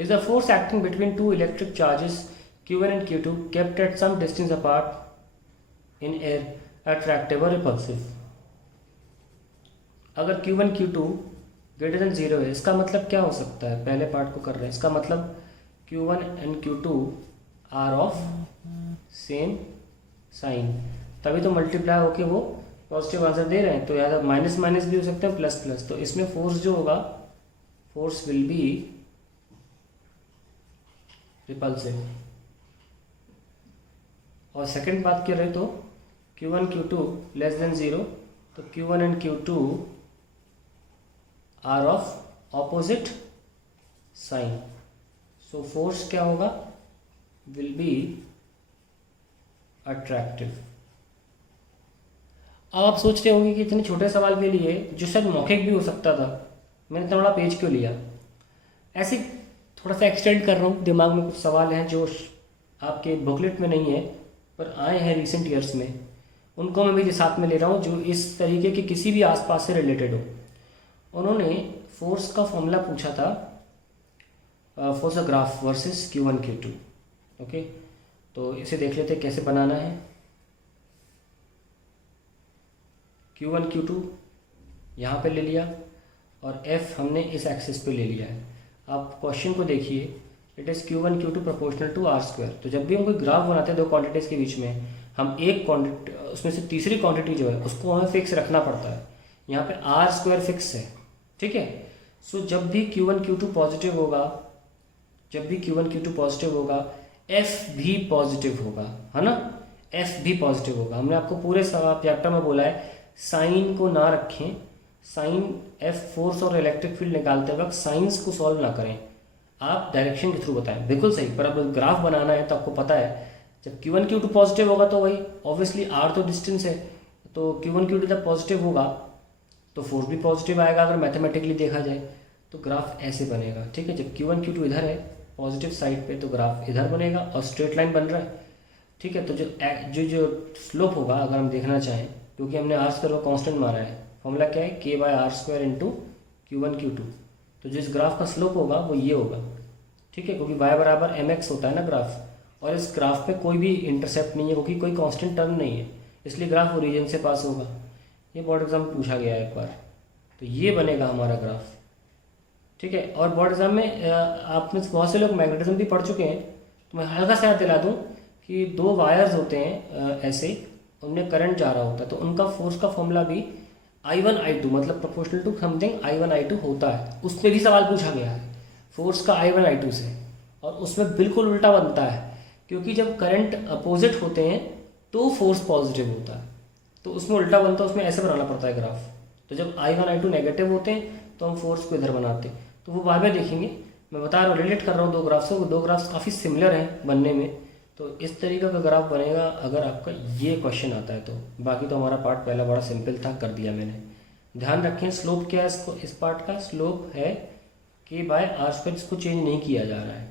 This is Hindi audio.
is a force acting between two electric charges Q1 and Q2 kept at some distance apart in air attractive or repulsive। अगर Q1 Q2 ग्रेटर देन 0 है, इसका मतलब क्या हो सकता है? पहले पार्ट को कर रहे हैं, इसका मतलब Q1 and Q2 are of same sign, तभी तो मल्टीप्लाई होके वो पॉजिटिव आंसर दे रहे हैं। तो या माइनस माइनस भी हो सकते हैं, प्लस प्लस, तो इसमें फोर्स जो होगा, फोर्स विल बी रिपल्सिव। और सेकंड बात कर रहे तो Q1 Q2 लेस देन 0, तो Q1 and Q2 are of opposite sign, so force क्या होगा? Will be attractive. अब आप सोच रहे होंगे कि इतने छोटे सवाल के लिए, जो शायद मौखिक भी हो सकता था, मैंने इतना बड़ा पेज क्यों लिया? ऐसे थोड़ा सा एक्सटेंड कर रहा हूँ, दिमाग में कुछ सवाल हैं जो आपके बुकलेट में नहीं है पर आए हैं रिसेंट ईयर्स में, उनको मैं भी साथ में ले रहा हूँ जो इस तरीके के किसी भी आसपास से रिलेटेड हो। उन्होंने फोर्स का फॉर्मूला पूछा था, force a graph versus Q1 Q2। Okay, तो इसे देख लेते हैं कैसे बनाना है। Q1 Q2 यहाँ पे ले लिया और F हमने इस एक्सिस पे ले लिया है। आप क्वेश्चन को देखिए, it is Q1 Q2 proportional to r square. तो जब भी हम कोई ग्राफ बनाते हैं दो क्वांटिटीज़ के बीच में, हम एक क्वांटिटी उसमें से तीसरी क्वांटिटी जो है उसको हमें फिक्स रखना पड़ता है। यहाँ पे आर स्क्वायर फिक्स है, ठीक है। सो जब भी Q1 Q2 पॉजिटिव होगा, जब भी Q1 Q2 पॉजिटिव होगा, F भी पॉजिटिव होगा, है ना, F भी पॉजिटिव होगा। हमने आपको पूरे चैप्टर में बोला है साइन को ना रखें, साइन F फोर्स और इलेक्ट्रिक फील्ड निकालते वक्त साइंस को सॉल्व ना करें, आप डायरेक्शन के थ्रू बताएं। बिल्कुल सही, पर अब ग्राफ बनाना है तो आपको पता है जब Q1 Q2 पॉजिटिव होगा तो वही ऑब्वियसली R तो डिस्टेंस है, तो Q1 Q2 जब पॉजिटिव होगा तो फोर्स भी पॉजिटिव आएगा। अगर मैथमेटिकली देखा जाए तो ग्राफ ऐसे बनेगा, ठीक है। जब Q1 Q2 इधर है पॉजिटिव साइड पे तो ग्राफ इधर बनेगा और स्ट्रेट लाइन बन रहा है, ठीक है। तो जो स्लोप होगा, अगर हम देखना चाहें, क्योंकि हमने आर स्क्वायर को कांस्टेंट मारा है, फॉर्मूला क्या है, K/R² इंटू Q1 Q2, तो जिस ग्राफ का स्लोप होगा वो ये होगा, ठीक है, क्योंकि y बराबर mx होता है ना ग्राफ, और इस ग्राफ पे कोई भी इंटरसेप्ट नहीं है क्योंकि कोई कांस्टेंट टर्म नहीं है, इसलिए ग्राफ ओरिजिन से पास होगा। ये बोर्ड एग्जाम में पूछा गया है एक बार, तो ये बनेगा हमारा ग्राफ, ठीक है। और बोर्ड एग्जाम में आपने बहुत से लोग मैग्नेटिज्म भी पढ़ चुके हैं, तो मैं हल्का सा याद दिला दूँ कि दो वायर्स होते हैं ऐसे, उनमें करंट जा रहा होता है, तो उनका फोर्स का फॉर्मूला भी I1 I2 मतलब proportional to something I1 I2 होता है। उसमें भी सवाल पूछा गया है फोर्स का I1 I2 से, और उसमें बिल्कुल उल्टा बनता है, क्योंकि जब करंट अपोजिट होते हैं तो फोर्स पॉजिटिव होता है, तो उसमें उल्टा बनता है, उसमें ऐसे बनाना पड़ता है ग्राफ। तो जब I1 I2 नेगेटिव होते हैं तो हम फोर्स को इधर बनाते हैं, तो वो बाद में देखेंगे। मैं बता रहा हूँ, रिलेट कर रहा हूँ दो ग्राफ्स को, दो ग्राफ्स काफ़ी सिमिलर हैं बनने में, तो इस तरीके का ग्राफ बनेगा अगर आपका ये क्वेश्चन आता है तो। बाकी तो हमारा पार्ट पहला बड़ा सिंपल था, कर दिया मैंने। ध्यान रखें स्लोप क्या है, इसको इस पार्ट का स्लोप है K/R², इसको चेंज नहीं किया जा रहा है।